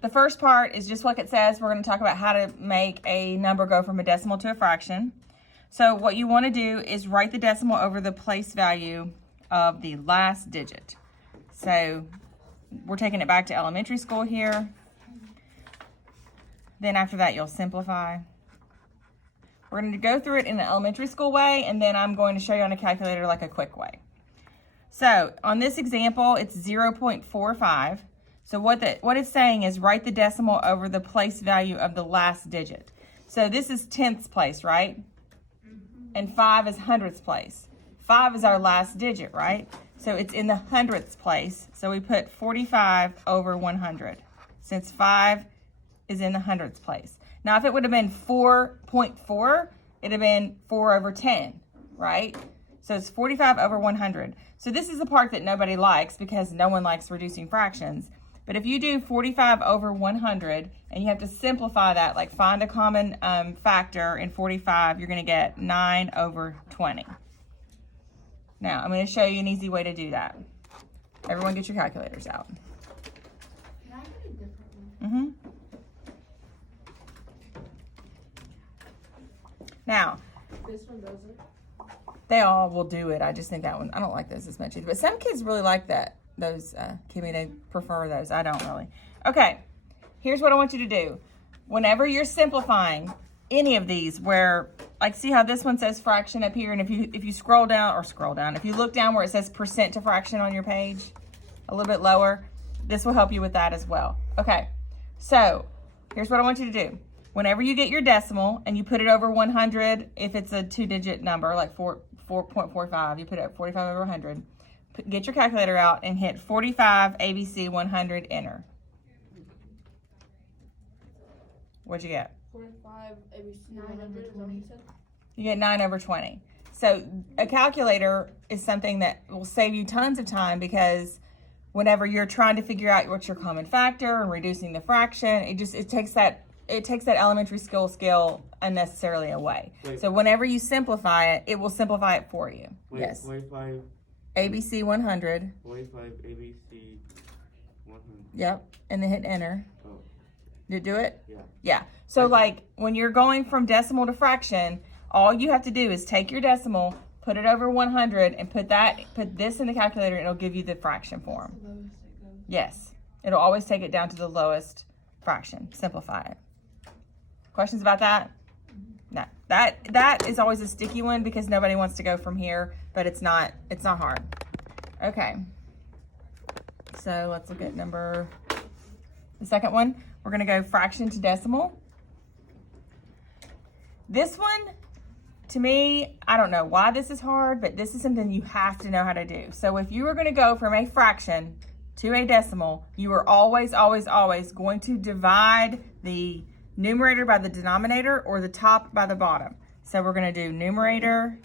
The first part is just like it says. We're going to talk about how to make a number go from a decimal to a fraction. So what you want to do is write the decimal over the place value of the last digit. So we're taking it back to elementary school here. Then after that, you'll simplify. We're going to go through it in an elementary school way, and then I'm going to show you on a calculator like a quick way. So on this example, it's 0.45. So what it's saying is write the decimal over the place value of the last digit. So this is tenths place, right? And 5 is hundredths place. 5 is our last digit, right? So it's in the hundredths place. So we put 45 over 100, since 5 is in the hundredths place. Now, if it would have been 4.4, it'd have been 4 over 10, right? So it's 45 over 100. So this is the part that nobody likes because no one likes reducing fractions. But if you do 45 over 100 and you have to simplify that, like find a common factor in 45, you're going to get 9 over 20. Now, I'm going to show you an easy way to do that. Everyone get your calculators out. Can I get a different one? Now, This one doesn't. they all will do it. I just think that one, I don't like those as much either. But some kids really like that. Those, Kimmy, they prefer those. I don't really. Okay, here's what I want you to do. Whenever you're simplifying any of these where, like, see how this one says fraction up here, and if you scroll down, if you look down where it says percent to fraction on your page, a little bit lower, this will help you with that as well. Okay, so here's what I want you to do. Whenever you get your decimal and you put it over 100, if it's a 2-digit number, like 4.45, you put it at 45 over 100. Get your calculator out and hit 45 ABC 100, enter. What'd you get? 45 ABC 100. Is that what you said? You get 9 over 20. So a calculator is something that will save you tons of time, because whenever you're trying to figure out what's your common factor and reducing the fraction, it takes that elementary skill unnecessarily away. Wait. So whenever you simplify it, it will simplify it for you. Yes. 45 ABC 100. 45 ABC 100. Yep. And then hit enter. Oh, Did it do it? yeah. Yeah. So like when you're going from decimal to fraction, all you have to do is take your decimal, put it over 100, and put this in the calculator, and it'll give you the fraction form. The lowest it goes. Yes. It'll always take it down to the lowest fraction. Simplify it. Questions about that? No. That is always a sticky one because nobody wants to go from here, but it's not hard. Okay. So let's look at the second one. We're going to go fraction to decimal. This one, to me, I don't know why this is hard, but this is something you have to know how to do. So if you were going to go from a fraction to a decimal, you are always, always, always going to divide the numerator by the denominator or the top by the bottom. So we're going to do numerator,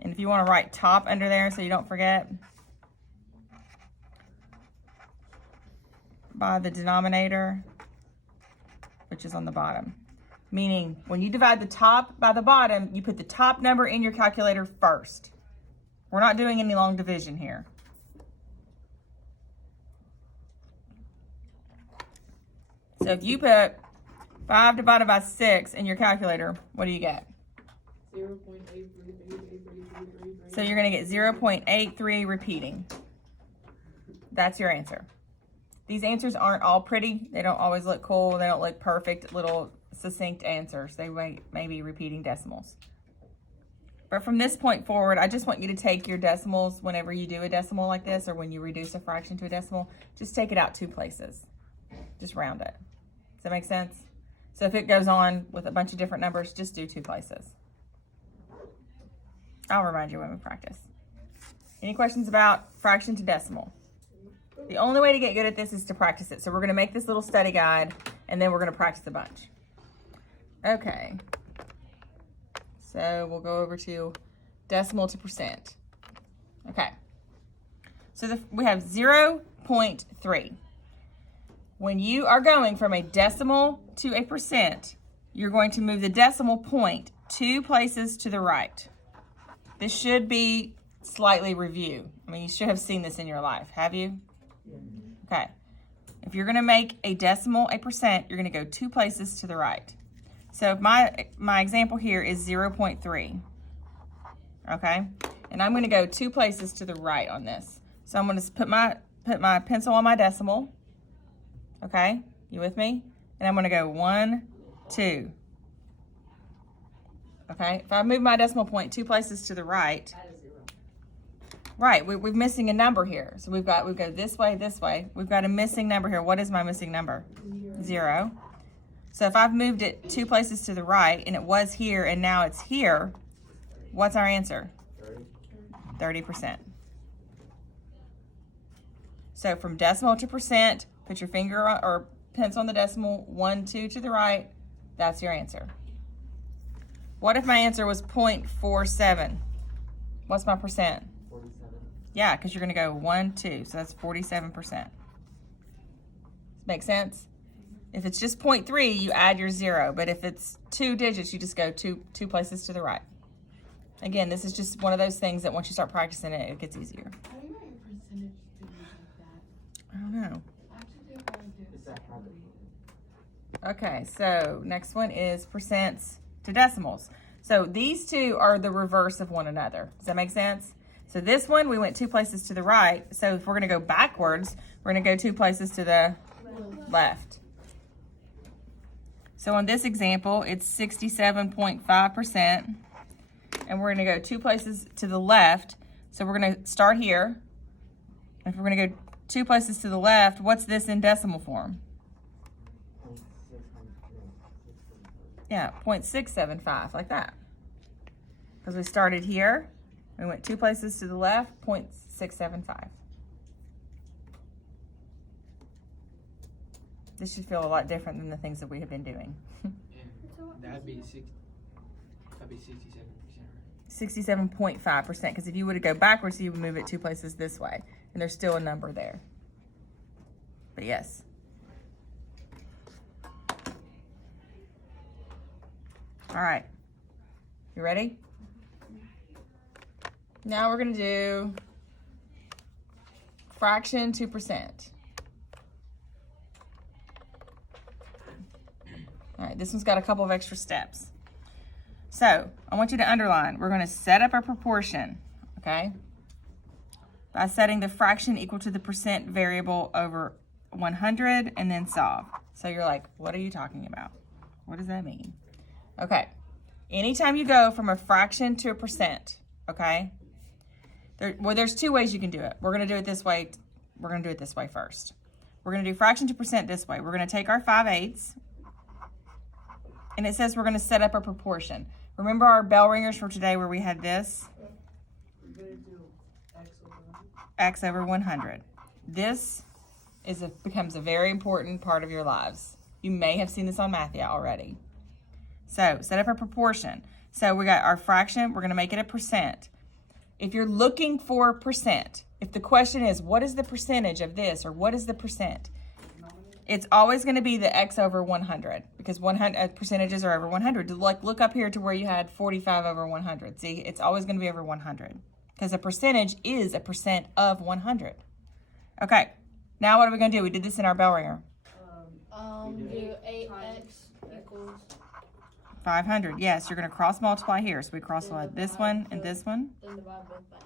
and if you want to write top under there so you don't forget, by the denominator, which is on the bottom. Meaning when you divide the top by the bottom, you put the top number in your calculator first. We're not doing any long division here. So if you put 5 divided by 6 in your calculator, what do you get? 0.83. So you're going to get 0.83 repeating. That's your answer. These answers aren't all pretty. They don't always look cool. They don't look perfect, little succinct answers. They may be repeating decimals. But from this point forward, I just want you to take your decimals whenever you do a decimal like this, or when you reduce a fraction to a decimal, just take it out 2 places. Just round it. Does that make sense? So if it goes on with a bunch of different numbers, just do 2 places. I'll remind you when we practice. Any questions about fraction to decimal? The only way to get good at this is to practice it. So we're going to make this little study guide, and then we're going to practice a bunch. Okay. So we'll go over to decimal to percent. Okay. So we have 0.3. When you are going from a decimal to a percent, you're going to move the decimal point 2 places to the right. This should be slightly review. I mean, you should have seen this in your life. Have you? Okay. If you're gonna make a decimal a percent, you're gonna go 2 places to the right. So if my example here is 0.3, okay? And I'm gonna go 2 places to the right on this. So I'm gonna put my pencil on my decimal, okay? You with me? And I'm gonna go 1, 2. Okay, if I move my decimal point 2 places to the right, right, we're missing a number here. So we go this way, this way. We've got a missing number here. What is my missing number? 0. So if I've moved it 2 places to the right and it was here and now it's here, what's our answer? 30%. So from decimal to percent, put your finger or pencil on the decimal, 1, 2 to the right, that's your answer. What if my answer was 0.47? What's my percent? 47. Yeah, because you're going to go 1, 2, so that's 47%. Make sense? If it's just 0.3, you add your 0, but if it's 2 digits, you just go two places to the right. Again, this is just one of those things that once you start practicing it, it gets easier. How do you want your percentage to be like that? I don't know. Actually, if I would do Is that how Okay, so next one is percents to decimals. So these two are the reverse of one another. Does that make sense? So this one, we went 2 places to the right. So if we're gonna go backwards, we're gonna go 2 places to the left. So on this example, it's 67.5%. And we're gonna go 2 places to the left. So we're gonna start here. If we're gonna go 2 places to the left, what's this in decimal form? Yeah, 0.675, like that. Because we started here, we went 2 places to the left, 0.675. This should feel a lot different than the things that we have been doing. That'd be 67%, right? 67.5%, because if you were to go backwards, you would move it 2 places this way, and there's still a number there. But yes. All right, you ready? Now we're gonna do fraction to percent. All right, this one's got a couple of extra steps. So I want you to underline, we're gonna set up our proportion, okay? By setting the fraction equal to the percent variable over 100 and then solve. So you're like, what are you talking about? What does that mean? Okay, anytime you go from a fraction to a percent, okay? There's 2 ways you can do it. We're gonna do it this way. We're gonna do it this way first. We're gonna do fraction to percent this way. We're gonna take our 5/8, and it says we're gonna set up a proportion. Remember our bell ringers for today where we had this? You're gonna do X over 100. This becomes a very important part of your lives. You may have seen this on Mathia already. So set up a proportion. So we got our fraction, we're gonna make it a percent. If you're looking for percent, if the question is, what is the percentage of this, or what is the percent? It's always gonna be the X over 100, because percentages are over 100. Like, look up here to where you had 45 over 100. See, it's always gonna be over 100, because a percentage is a percent of 100. Okay, now what are we gonna do? We did this in our bell ringer. do 8x equals 500, yes, you're gonna cross multiply here. So we cross this one and this one. then divide both by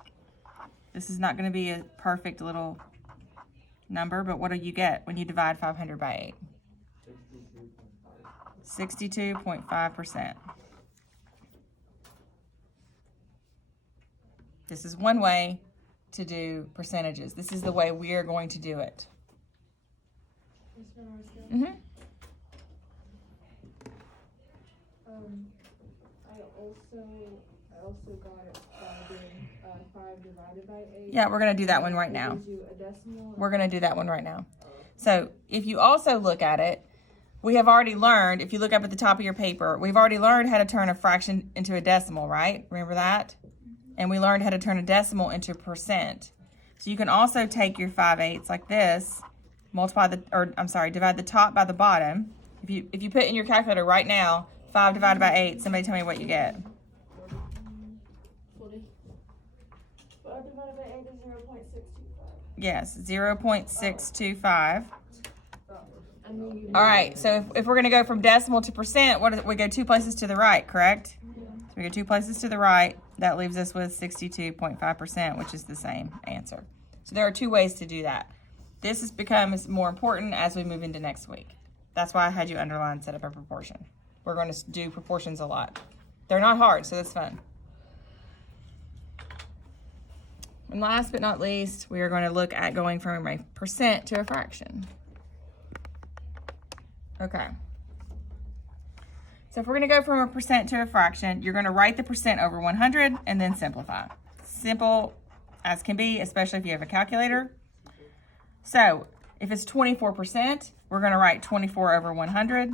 8. This is not gonna be a perfect little number, but what do you get when you divide 500 by 8? 62.5%. This is one way to do percentages. This is the way we are going to do it. Mm-hmm. I also got it by doing 5 divided by 8. Yeah, we're gonna do that one right It now. gives you a decimal. We're gonna do that one right now. So if you also look at it, we have already learned, if you look up at the top of your paper, we've already learned how to turn a fraction into a decimal, right? Remember that? And we learned how to turn a decimal into percent. So you can also take your 5/8 like this, divide the top by the bottom. If you put in your calculator right now, 5 divided by 8, somebody tell me what you get. 40. 5 divided by 8 is 0.625. Yes, 0.625. I knew you. All right, so if we're going to go from decimal to percent, we go 2 places to the right, correct? So we go 2 places to the right. That leaves us with 62.5%, which is the same answer. So there are 2 ways to do that. This becomes more important as we move into next week. That's why I had you underline set up a proportion. We're going to do proportions a lot. They're not hard, so that's fun. And last but not least, we are going to look at going from a percent to a fraction. Okay. So if we're going to go from a percent to a fraction, you're going to write the percent over 100 and then simplify. Simple as can be, especially if you have a calculator. So if it's 24%, we're going to write 24 over 100.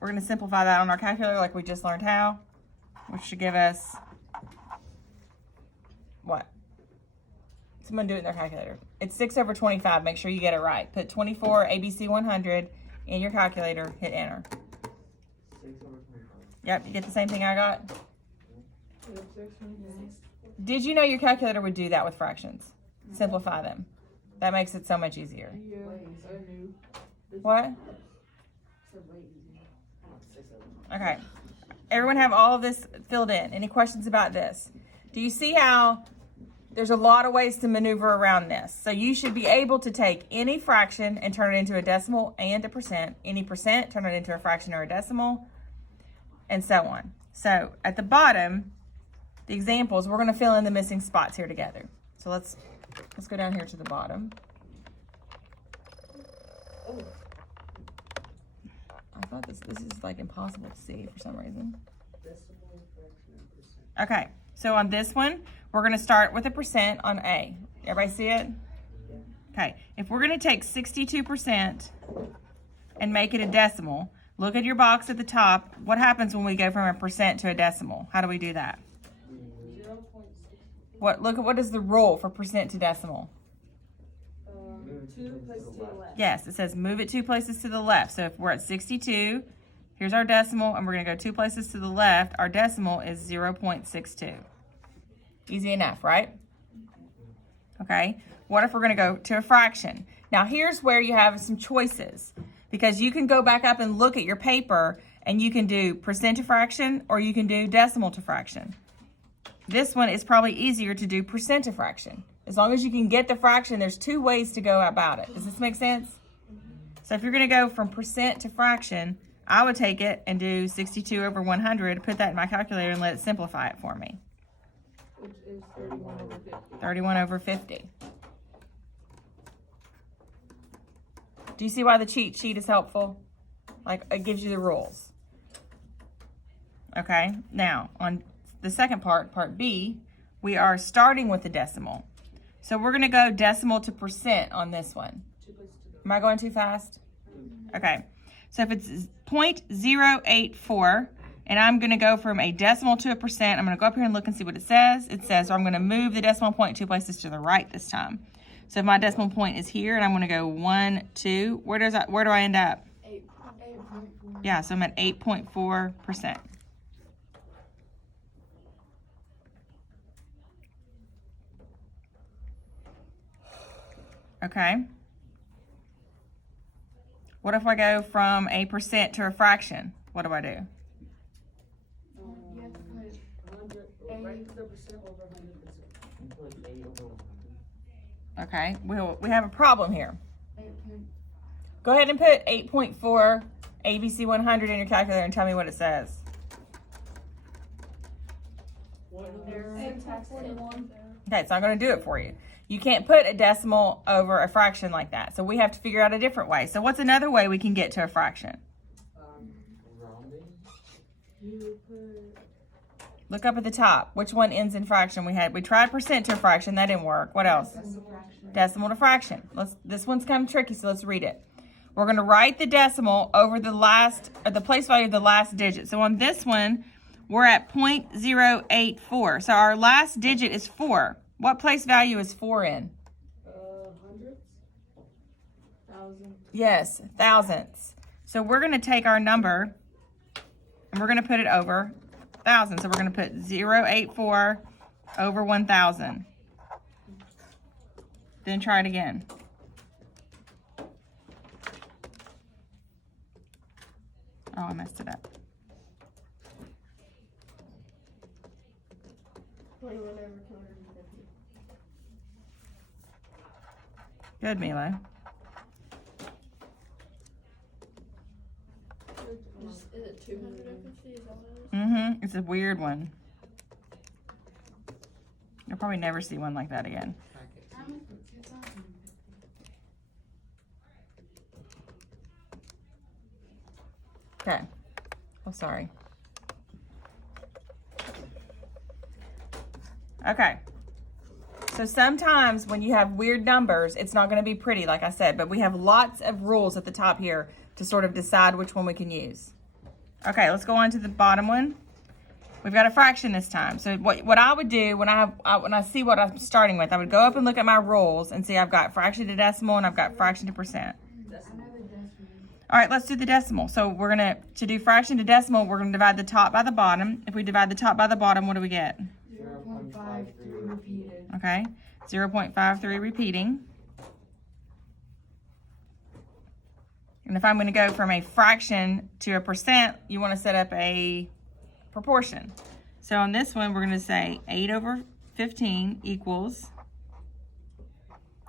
We're going to simplify that on our calculator like we just learned how, which should give us what? Someone do it in their calculator. It's 6 over 25. Make sure you get it right. Put 24 ABC 100 in your calculator. Hit enter. 6 over 25. Yep, you get the same thing I got. Yep, 6, 26. Did you know your calculator would do that with fractions? Simplify them. That makes it so much easier. Yeah, I knew. What? Okay. Everyone have all of this filled in. Any questions about this? Do you see how there's a lot of ways to maneuver around this? So you should be able to take any fraction and turn it into a decimal and a percent. Any percent, turn it into a fraction or a decimal, and so on. So at the bottom, the examples, we're going to fill in the missing spots here together. So let's go down here to the bottom. I thought this is like impossible to see for some reason. Okay, so on this one, we're going to start with a percent on A. Everybody see it? Okay, if we're going to take 62% and make it a decimal, look at your box at the top. What happens when we go from a percent to a decimal? How do we do that? 0.6. Look at what is the rule for percent to decimal? 2 places to the left. Yes, it says move it 2 places to the left. So if we're at 62, here's our decimal, and we're going to go 2 places to the left. Our decimal is 0.62. Easy enough, right? Okay. What if we're going to go to a fraction? Now, here's where you have some choices, because you can go back up and look at your paper, and you can do percent to fraction, or you can do decimal to fraction. This one is probably easier to do percent to fraction. As long as you can get the fraction, there's 2 ways to go about it. Does this make sense? So if you're going to go from percent to fraction, I would take it and do 62 over 100, put that in my calculator, and let it simplify it for me. Which is 31 over 50. 31 over 50. Do you see why the cheat sheet is helpful? Like, it gives you the rules. Okay, now on the second part, part B, we are starting with the decimal. So we're going to go decimal to percent on this one. 2 places to the Am I going too fast? Okay. So if it's 0.084, and I'm going to go from a decimal to a percent, I'm going to go up here and look and see what it says. It says, so I'm going to move the decimal point 2 places to the right this time. So if my decimal point is here, and I'm going to go 1, 2, where do I end up? 8.4. Yeah, so I'm at 8.4%. Okay. What if I go from a percent to a fraction? What do I do? You have to put 100. Write the percent over 100%. Okay, we have a problem here. 8 point. Go ahead and put 8.4 ABC 100 in your calculator and tell me what it says. Syntax 41. Okay, it's not going to do it for you. You can't put a decimal over a fraction like that. So we have to figure out a different way. So what's another way we can get to a fraction? Rounding. You put Look up at the top. Which one ends in fraction? We tried percent to a fraction. That didn't work. What else? Decimal to fraction. This one's kind of tricky, so let's read it. We're going to write the decimal over the place value of the last digit. So on this one, we're at 0.084. So our last digit is 4. What place value is 4 in? hundreds. Thousand. Yes, thousandths. So we're going to take our number and we're going to put it over 1,000. So we're going to put 0.84 over 1,000. Then try it again. Oh, I messed it up. 21 over 250. Good, Milo. Is it 250? Is that what it is? Mm-hmm. It's a weird one. You'll probably never see one like that again. Okay. Oh, sorry. Okay. So sometimes when you have weird numbers, it's not going to be pretty, like I said, but we have lots of rules at the top here to sort of decide which one we can use. Okay, let's go on to the bottom one. We've got a fraction this time. So what I would do when I see what I'm starting with, I would go up and look at my rules and see I've got fraction to decimal and I've got fraction to percent. All right, let's do the decimal. So we're to do fraction to decimal, we're gonna divide the top by the bottom. If we divide the top by the bottom, what do we get? 0.53 repeated. Okay, 0.53 repeating. And if I'm gonna go from a fraction to a percent, you wanna set up a proportion. So on this one, we're gonna say 8 over 15 equals,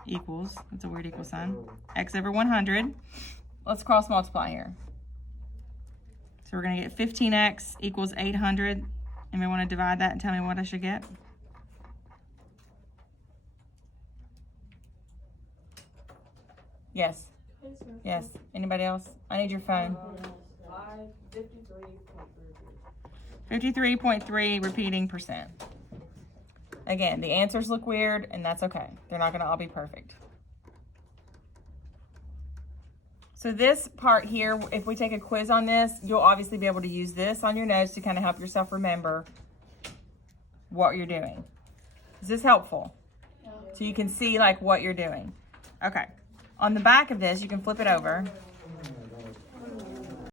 that's a weird equal sign, x over 100. Let's cross multiply here. So we're gonna get 15x equals 800. And we wanna divide that and tell me what I should get? Yes. Yes. Anybody else? I need your phone. 53.3 repeating percent. Again, the answers look weird, and that's okay. They're not gonna all be perfect. So this part here, if we take a quiz on this, you'll obviously be able to use this on your notes to kind of help yourself remember what you're doing. Is this helpful? Yeah. So you can see like what you're doing. Okay. On the back of this, you can flip it over.